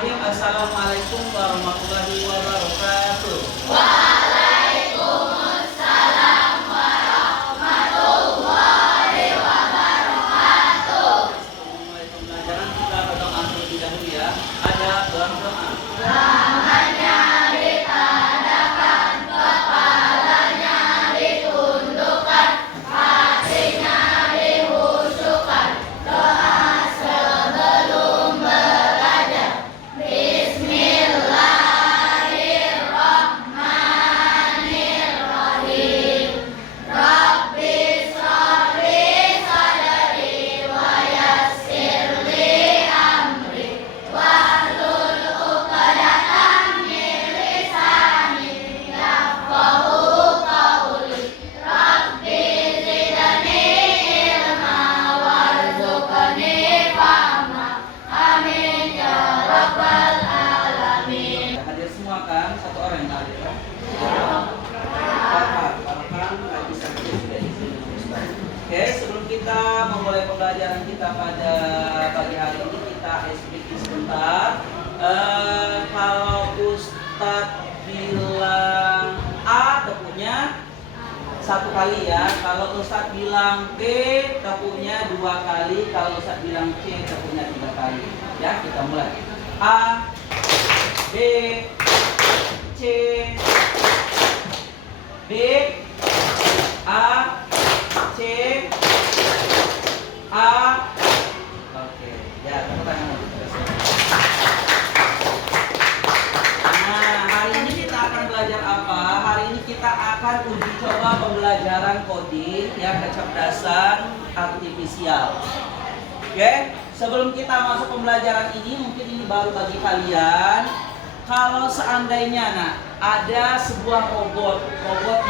Bismillahirrahmanirrahim. Assalamualaikum warahmatullahi wabarakatuh. Waalaikumsalam warahmatullahi wabarakatuh. Sebelum mulai pembelajaran kita berdoa terlebih dahulu ya. Ada doa. Tangannya ditadahkan, kepalanya ditundukkan, hatinya dihusukkan. Doa sebelum belajar. Bismillahirrahmanirrahim. Rabbi shrahli sadri wa yassir li amri wahlul 'uqdatam min lisani yafqahu qawli. Rabbi zidni ilma warzuqni fahma. Amin ya rabbal alamin. Hadir semua kan? Satu orang yang hadir kan? Karena bisa sudah izin. Oke, sebelum kita memulai pembelajaran kita pada pagi hari ini, kita explain sebentar. Kalau Ustadz bilang A, tepuknya satu kali ya. Kalau Ustadz bilang B, tepuknya dua kali. Kalau Ustadz bilang C, tepuknya tiga kali. Ya, kita mulai. A, B, C, B, A, C, A. Oke, ya tepuk tangan dulu. Nah, hari ini kita akan belajar apa? Hari ini kita akan uji coba pembelajaran coding ya, kecerdasan artifisial. Oke, sebelum kita masuk pembelajaran ini, mungkin ini baru bagi kalian. Kalau seandainya ada sebuah robot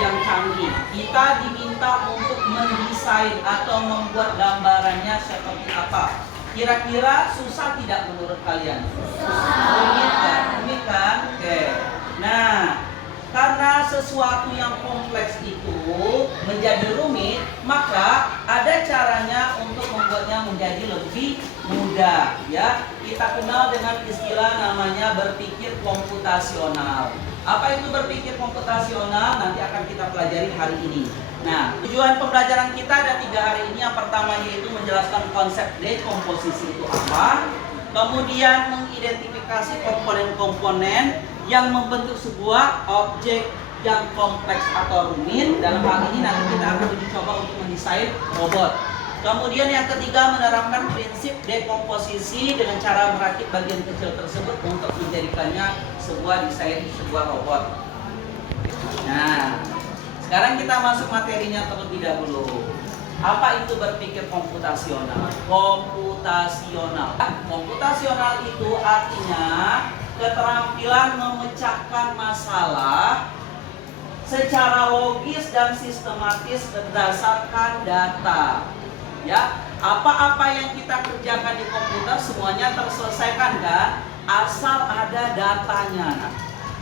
yang canggih, kita diminta untuk mendesain atau membuat gambarannya seperti apa? Kira-kira susah tidak menurut kalian? Rumit kan? Rumit kan? Oke. Nah, karena sesuatu yang kompleks itu menjadi rumit, maka ada caranya untuk membuatnya menjadi lebih mudah ya. Kita kenal dengan istilah namanya berpikir komputasional. Apa itu berpikir komputasional? Nanti akan kita pelajari hari ini. Nah, tujuan pembelajaran kita ada 3 hari ini. Yang pertama yaitu menjelaskan konsep dekomposisi itu apa, kemudian mengidentifikasi komponen-komponen yang membentuk sebuah objek yang kompleks atau rumit. Dalam hal ini nanti kita akan uji coba untuk mendesain robot. Kemudian yang ketiga, menerapkan prinsip dekomposisi dengan cara merakit bagian kecil tersebut untuk menjadikannya sebuah desain sebuah robot. Nah, sekarang kita masuk materinya terlebih dahulu. Apa itu berpikir komputasional? Komputasional itu artinya keterampilan memecahkan masalah secara logis dan sistematis berdasarkan data. Ya, apa-apa yang kita kerjakan di komputer semuanya terselesaikan kan? Asal ada datanya.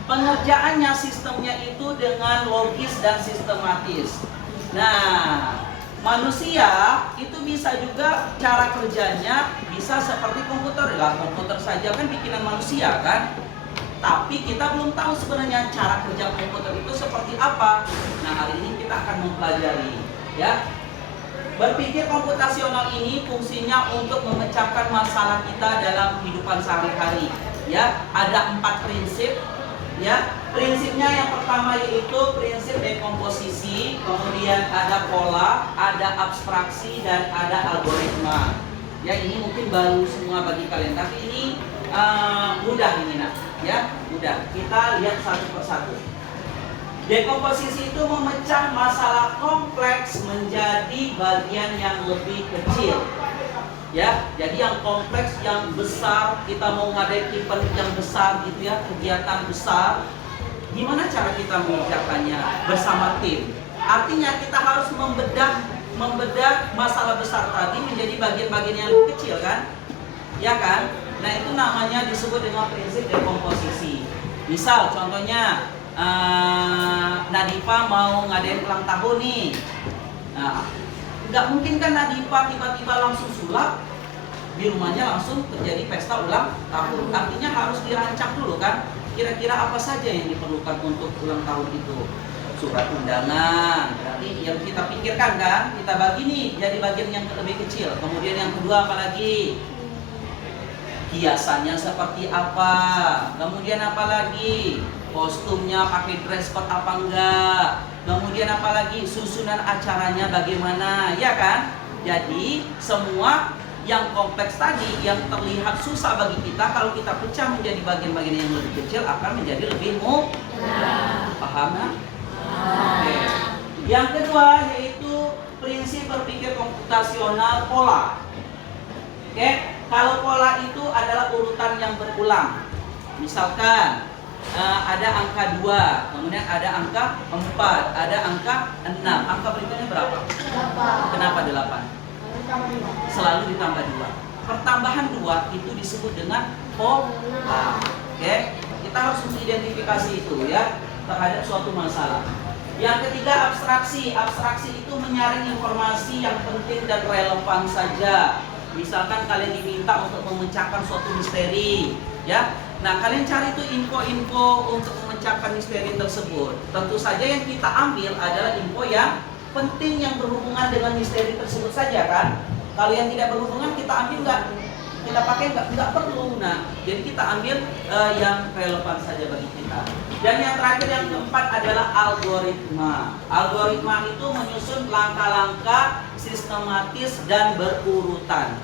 Pengerjaannya sistemnya itu dengan logis dan sistematis. Nah, manusia itu bisa juga cara kerjanya bisa seperti komputer. Ya, komputer saja kan bikinan manusia kan? Tapi kita belum tahu sebenarnya cara kerja komputer itu seperti apa. Nah, hari ini kita akan mempelajari ya. Berpikir komputasional ini fungsinya untuk memecahkan masalah kita dalam kehidupan sehari-hari. Ya, ada 4 prinsip. Ya, prinsipnya yang pertama yaitu prinsip dekomposisi, kemudian ada pola, ada abstraksi, dan ada algoritma. Ya, ini mungkin baru semua bagi kalian, tapi ini mudah ini ya, mudah. Kita lihat satu persatu. Dekomposisi itu memecah masalah kompleks menjadi bagian yang lebih kecil. Ya, jadi yang kompleks, yang besar, kita mau ngadain event yang besar gitu ya, kegiatan besar. Gimana cara kita mengerjakannya bersama tim? Artinya kita harus membedah masalah besar tadi menjadi bagian-bagian yang lebih kecil kan? Ya kan? Nah, itu namanya disebut dengan prinsip dekomposisi. Misal contohnya Nadifa mau ngadain ulang tahun nih. Nah, nggak mungkin kan Nadifa tiba-tiba langsung sulap. di rumahnya langsung terjadi pesta ulang tahun. Artinya harus dirancang dulu kan, kira-kira apa saja yang diperlukan untuk ulang tahun itu. Surat undangan, berarti yang kita pikirkan kan, kita bagi nih jadi bagian yang lebih kecil. Kemudian yang kedua apa lagi? Hiasannya seperti apa? Kemudian apa lagi? Kostumnya pakai dress code apa enggak? Kemudian apa lagi? Susunan acaranya bagaimana? Ya kan? Jadi semua yang kompleks tadi yang terlihat susah bagi kita, kalau kita pecah menjadi bagian-bagian yang lebih kecil akan menjadi lebih mudah. Paham ya? Oke. Yang kedua yaitu prinsip berpikir komputasional pola. Oke, kalau pola itu adalah urutan yang berulang. Misalkan ada angka 2, kemudian ada angka 4, ada angka 6. Angka berikutnya berapa? 8. Kenapa 8? Selalu ditambah 2. Pertambahan 2 itu disebut dengan pola. Oke, kita harus mengidentifikasi itu ya terhadap suatu masalah. Yang ketiga abstraksi. Abstraksi itu menyaring informasi yang penting dan relevan saja. Misalkan kalian diminta untuk memecahkan suatu misteri, ya. Nah, kalian cari itu info-info untuk memecahkan misteri tersebut. Tentu saja yang kita ambil adalah info yang penting yang berhubungan dengan misteri tersebut saja kan. Kalau yang tidak berhubungan kita ambil nggak? Kita pakai nggak perlu. Nah, jadi kita ambil yang relevan saja bagi kita. Dan yang terakhir yang keempat adalah algoritma. Algoritma itu menyusun langkah-langkah sistematis dan berurutan.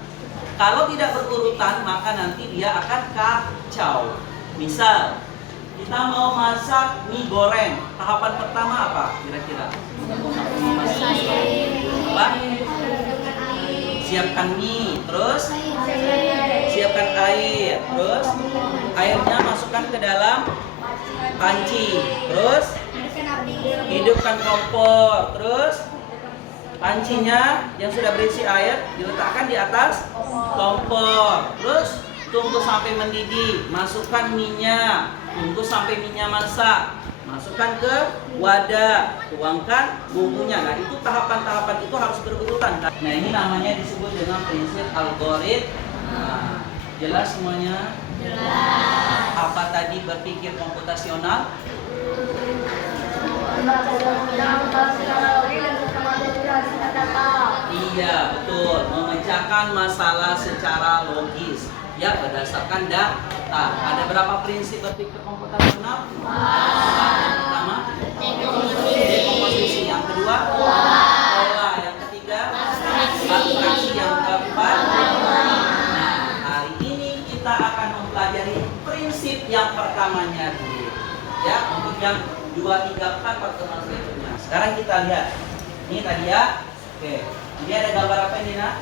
Kalau tidak berurutan maka nanti dia akan kacau. Misal kita mau masak mie goreng, tahapan pertama apa kira-kira? Apa? Siapkan mie, terus siapkan air, terus airnya masukkan ke dalam panci, terus hidupkan kompor, terus pancinya yang sudah berisi air diletakkan di atas kompor, terus tunggu sampai mendidih, masukkan minyak, tunggu sampai minyak masak, masukkan ke wadah, tuangkan bumbunya. Nah, itu tahapan-tahapan itu harus berurutan. Nah, ini namanya disebut dengan prinsip algoritma. Jelas semuanya? Jelas. Apa tadi berpikir komputasional? Iya, betul. Memecahkan masalah secara logis, ya berdasarkan data. Ada berapa prinsip berpikir komputasional? Yang pertama, dekomposisi. Yang kedua, pola. Yang ketiga, abstraksi. Yang keempat, nah, hari ini kita akan mempelajari prinsip yang pertamanya dulu. Ya, untuk yang 2, 3, 4 pertemuan berikutnya. Sekarang kita lihat. Ini tadi ya. Oke. Ini ada gambar apa ini, Nak?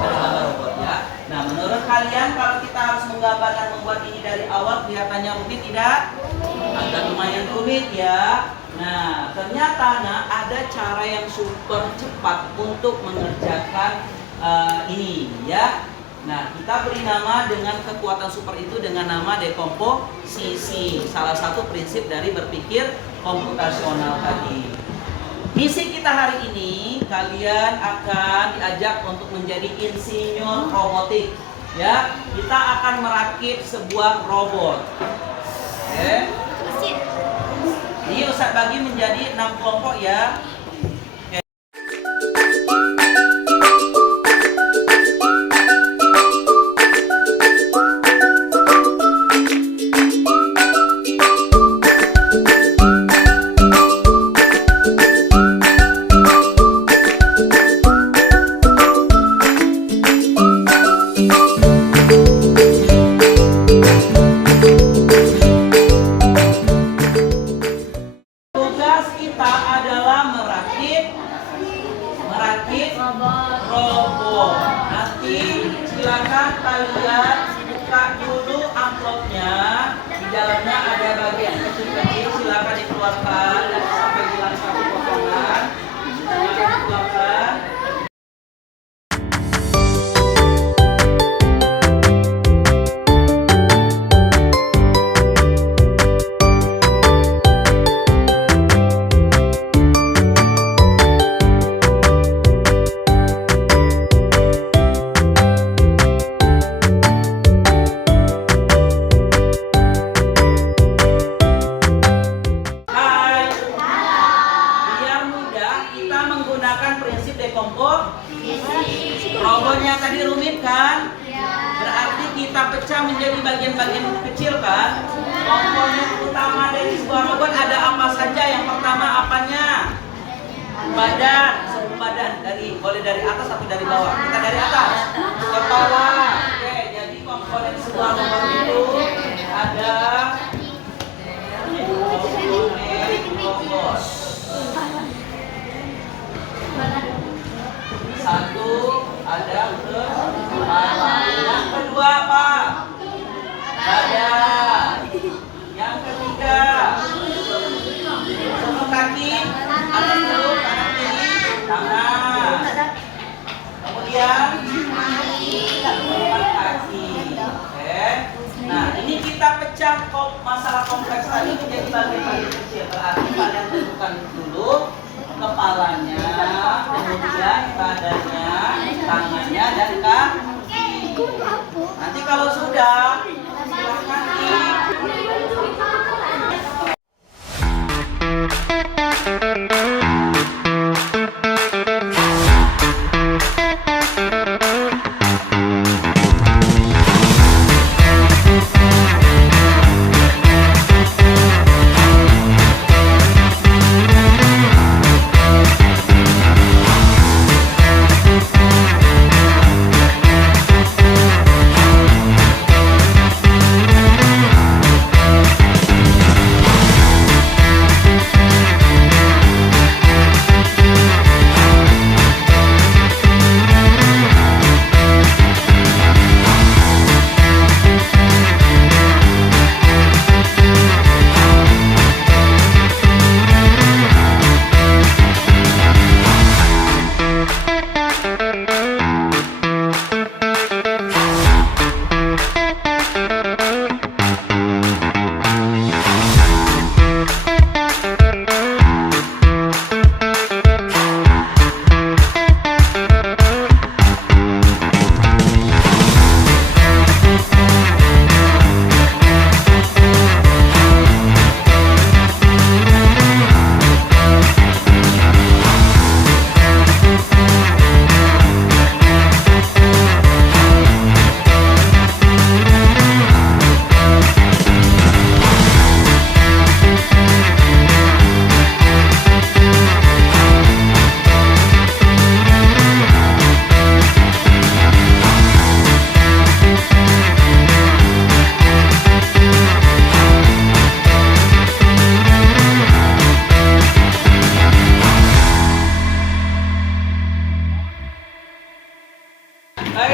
Ada gambar robot ya. Nah, menurut kalian kalau kita harus menggambar dan membuat ini dari awal kelihatannya rumit tidak? Agak lumayan rumit ya. Nah, ternyata ada cara yang super cepat untuk mengerjakan ini ya. Nah, kita beri nama dengan kekuatan super itu dengan nama dekomposisi. Salah satu prinsip dari berpikir komputasional tadi. Misi kita hari ini, kalian akan diajak untuk menjadi insinyur robotik. Ya, kita akan merakit sebuah robot. Oke. Jadi Ustadz bagi menjadi 6 kelompok ya. Robot. Nanti silakan kalian buka dulu amplopnya. Di dalamnya ada bagian kecil-kecil. Silakan dikeluarkan dan sampai hilang satu potongan. Silakan dikeluarkan. kita pecah menjadi bagian-bagian kecil kan? Komponen utama dari sebuah robot ada apa saja? Yang pertama apanya? Badan, suku badan. Boleh dari atas atau dari bawah? Kita dari atas. Kepala. Oke, jadi komponen sebuah robot itu ada komponen robot. Satu ada kepala. Yang kedua apa? Badan. Yang ketiga satu kaki, atas dulu, kanan kiri, tangan. Kemudian kaki. Oke. Nah, ini kita pecah masalah kompleks tadi menjadi bagian-bagian kecil. Berarti kalian tentukan dulu kepalanya, kemudian badannya, tangannya, dan kaki. Nanti kalau sudah, silakan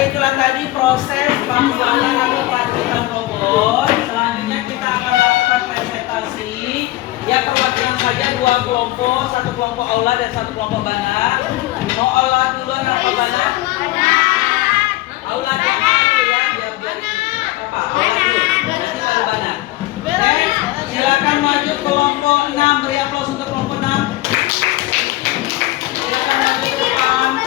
itulah tadi proses pembuatan atau perakitan robot. Selanjutnya kita akan lakukan presentasi. Ya, perwakilan saja dua kelompok, satu kelompok aula dan satu kelompok bana. Mau aula duluan apa bana? Aula dulu ya, biar apa? Aula dulu. Nanti baru bana. Oke, silakan maju kelompok 6. Beri aplaus untuk kelompok 6. Silakan maju ke depan.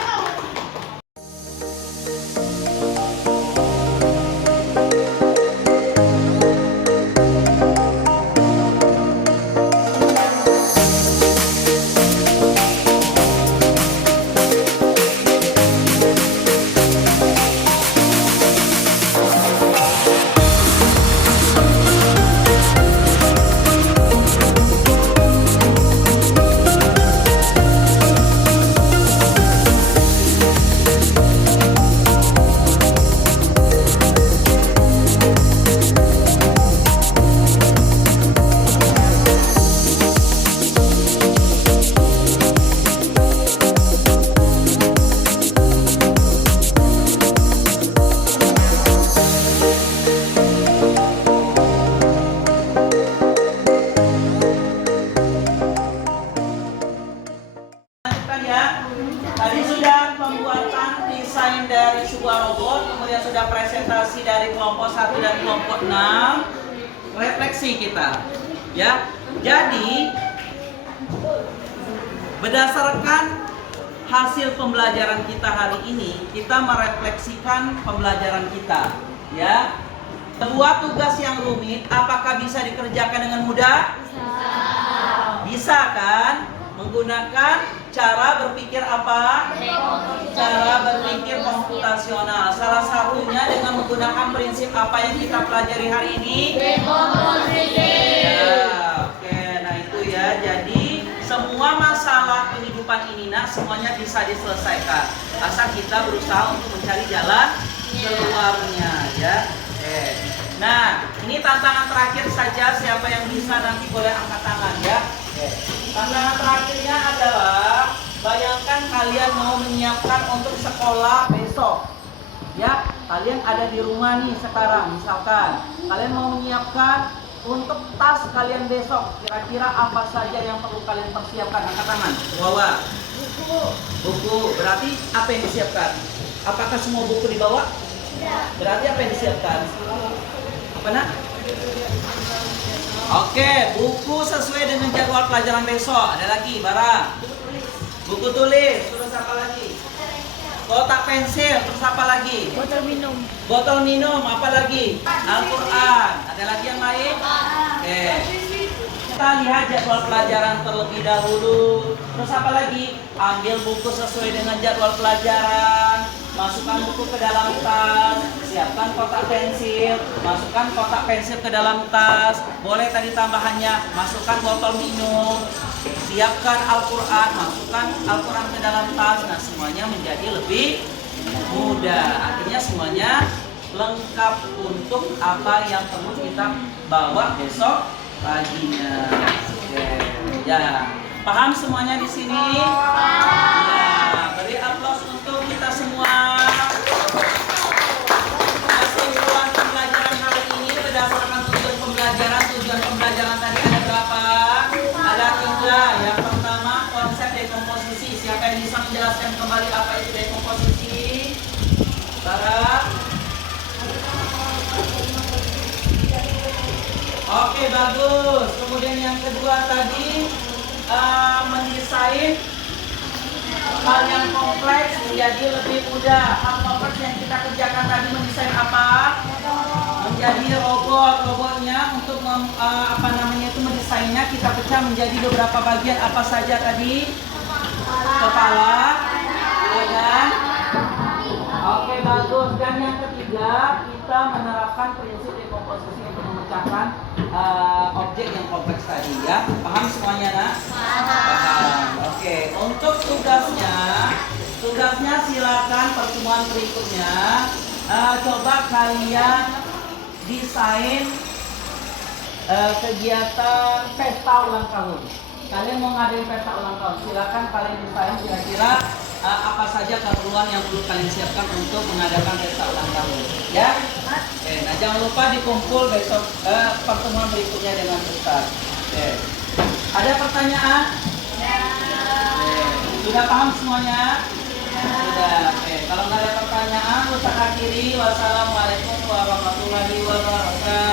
Tadi sudah pembuatan desain dari sebuah robot, kemudian sudah presentasi dari kelompok 1 dan kelompok 6. Refleksi kita, ya. Jadi berdasarkan hasil pembelajaran kita hari ini, kita merefleksikan pembelajaran kita, ya. Sebuah tugas yang rumit, apakah bisa dikerjakan dengan mudah? Bisa kan? Menggunakan cara berpikir apa? Cara berpikir komputasional. Salah satunya dengan menggunakan prinsip apa yang kita pelajari hari ini? Dekomposisi. Ya, oke. Nah itu ya. Jadi semua masalah kehidupan ini semuanya bisa diselesaikan. Asal kita berusaha untuk mencari jalan keluarnya ya. Oke. Nah, ini tantangan terakhir saja. Siapa yang bisa nanti boleh angkat tangan ya. Oke. Tantangan terakhirnya adalah bayangkan kalian mau menyiapkan untuk sekolah besok. Ya, kalian ada di rumah nih sekarang. Misalkan kalian mau menyiapkan untuk tas kalian besok. Kira-kira apa saja yang perlu kalian persiapkan? Angkat tangan. Bawa. Buku. Berarti apa yang disiapkan? Apakah semua buku dibawa? Berarti apa yang disiapkan? Apa nak? Oke, buku sesuai dengan jadwal pelajaran besok. Ada lagi, Bara. Buku tulis. Terus apa lagi? Kotak pensil. Terus apa lagi? Botol minum. Botol minum. Apa lagi? Al-Quran. Ada lagi yang lain? Oke. Kita lihat jadwal pelajaran terlebih dahulu. Terus apa lagi? Ambil buku sesuai dengan jadwal pelajaran. Masukkan buku ke dalam tas, siapkan kotak pensil, masukkan kotak pensil ke dalam tas. Boleh tadi tambahannya, masukkan botol minum, siapkan Al-Quran, masukkan Al-Quran ke dalam tas. Nah semuanya menjadi lebih mudah. Akhirnya semuanya lengkap untuk apa yang perlu kita bawa besok paginya. Oke. Ya, paham semuanya di sini? Ya, beri aplaus untuk kita semua. Kesimpulan pembelajaran hari ini berdasarkan tujuan pembelajaran. Tujuan pembelajaran tadi ada berapa? Ada 3. Yang pertama konsep dekomposisi. Siapa yang bisa menjelaskan kembali apa itu dekomposisi? Sarah? Oke, bagus. Kemudian yang kedua tadi mendesain hal yang kompleks menjadi lebih mudah. Hal kompleks yang kita kerjakan tadi mendesain apa? Menjadi robot. Robotnya untuk mendesainnya kita pecah menjadi beberapa bagian. Apa saja tadi? Kepala, badan. Oke, bagus. Dan yang ketiga kita menerapkan prinsip dekomposisi untuk memecahkan objek yang kompleks tadi ya. Paham semuanya nak? Paham. Oke, untuk tugasnya silakan pertemuan berikutnya coba kalian desain kegiatan pesta ulang tahun. Kalian mau ngadain pesta ulang tahun, silakan kalian desain kira-kira apa saja keperluan yang perlu kalian siapkan untuk mengadakan pesta ulang tahun ya. Nah jangan lupa dikumpul besok pertemuan berikutnya dengan Ustaz. Ada pertanyaan? Sudah paham semuanya? Sudah. Kalau nggak ada pertanyaan, Ustaz akhiri. Wassalamualaikum warahmatullahi wabarakatuh.